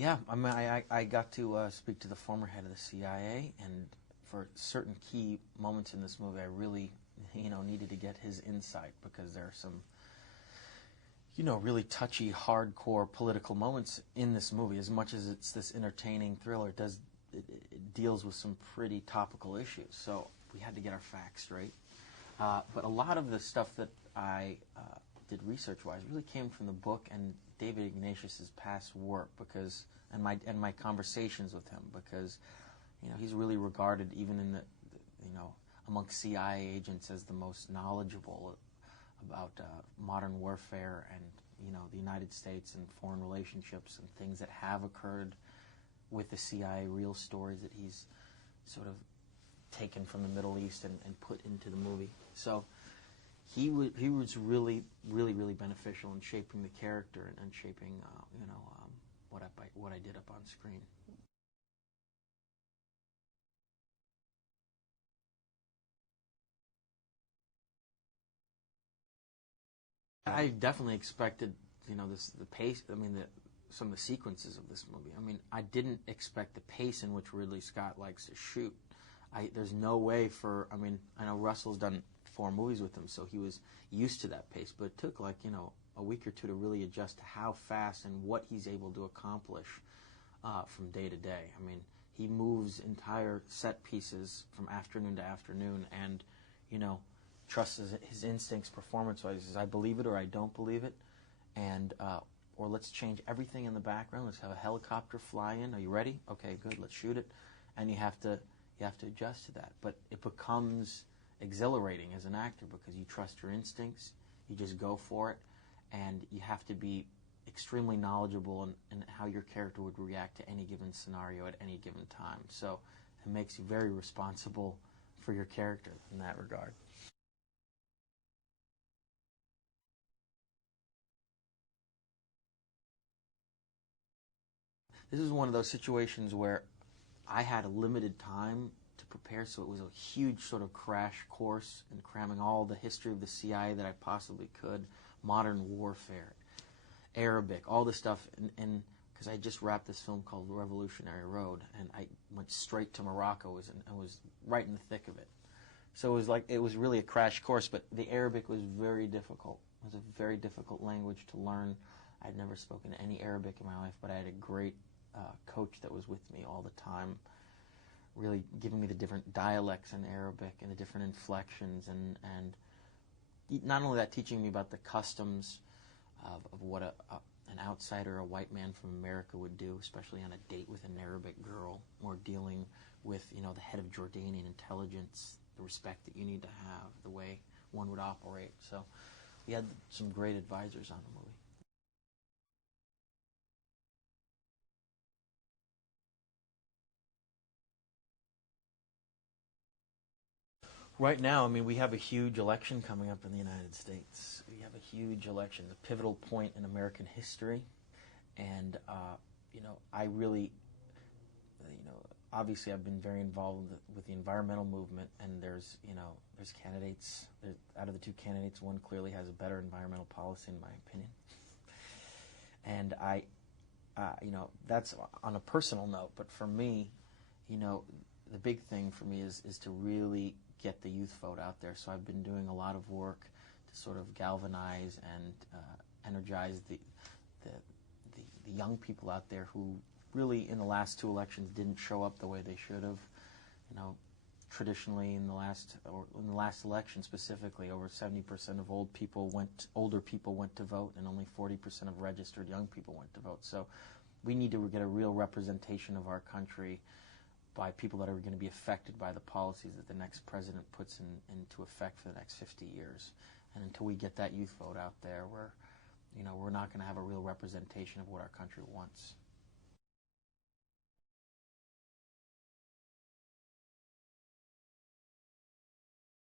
Yeah, I mean, I got to speak to the former head of the CIA, and for certain key moments in this movie, I really, needed to get his insight because there are some, really touchy, hardcore political moments in this movie. As much as it's this entertaining thriller, it deals with some pretty topical issues. So we had to get our facts straight. But a lot of the stuff that I did research-wise really came from the book and David Ignatius's past work, and my conversations with him, because he's really regarded even in the amongst CIA agents as the most knowledgeable about modern warfare and the United States and foreign relationships and things that have occurred with the CIA, real stories that he's sort of taken from the Middle East and put into the movie. So he was really, really, really beneficial in shaping the character and shaping what I did up on screen. I definitely expected, the pace. I mean, some of the sequences of this movie. I mean, I didn't expect the pace in which Ridley Scott likes to shoot. There's no way for. I mean, I know Russell's done 4 movies with him, so he was used to that pace. But it took a week or two to really adjust to how fast and what he's able to accomplish from day to day. I mean, he moves entire set pieces from afternoon to afternoon, and trusts his instincts performance-wise. He says, I believe it or I don't believe it, and or let's change everything in the background. Let's have a helicopter fly in. Are you ready? Okay, good. Let's shoot it. And you have to adjust to that. But it becomes exhilarating as an actor because you trust your instincts. You just go for it, and you have to be extremely knowledgeable in how your character would react to any given scenario at any given time. So it makes you very responsible for your character in that regard. This is one of those situations where I had a limited time to prepare, so it was a huge sort of crash course in cramming all the history of the CIA that I possibly could, modern warfare, Arabic, all this stuff, and because I just wrapped this film called Revolutionary Road, and I went straight to Morocco and was right in the thick of it. So it was really a crash course, but the Arabic was very difficult. It was a very difficult language to learn. I'd never spoken any Arabic in my life, but I had a great coach that was with me all the time, really giving me the different dialects in Arabic and the different inflections, and not only that, teaching me about the customs of what an outsider, a white man from America would do, especially on a date with an Arabic girl, or dealing with the head of Jordanian intelligence, the respect that you need to have, the way one would operate. So we had some great advisors on the movie. Right now, I mean, we have a huge election coming up in the United States. We have a huge election, a pivotal point in American history, and I really, obviously, I've been very involved with the environmental movement, and there's candidates. Out of the 2 candidates, one clearly has a better environmental policy, in my opinion, and that's on a personal note. But for me, the big thing for me is to really get the youth vote out there. So I've been doing a lot of work to sort of galvanize and energize the young people out there who really in the last 2 elections didn't show up the way they should have. Traditionally in the last election specifically, over 70% of older people went to vote, and only 40% of registered young people went to vote. So we need to get a real representation of our country by people that are going to be affected by the policies that the next president puts into effect for the next 50 years. And until we get that youth vote out there, we're not going to have a real representation of what our country wants.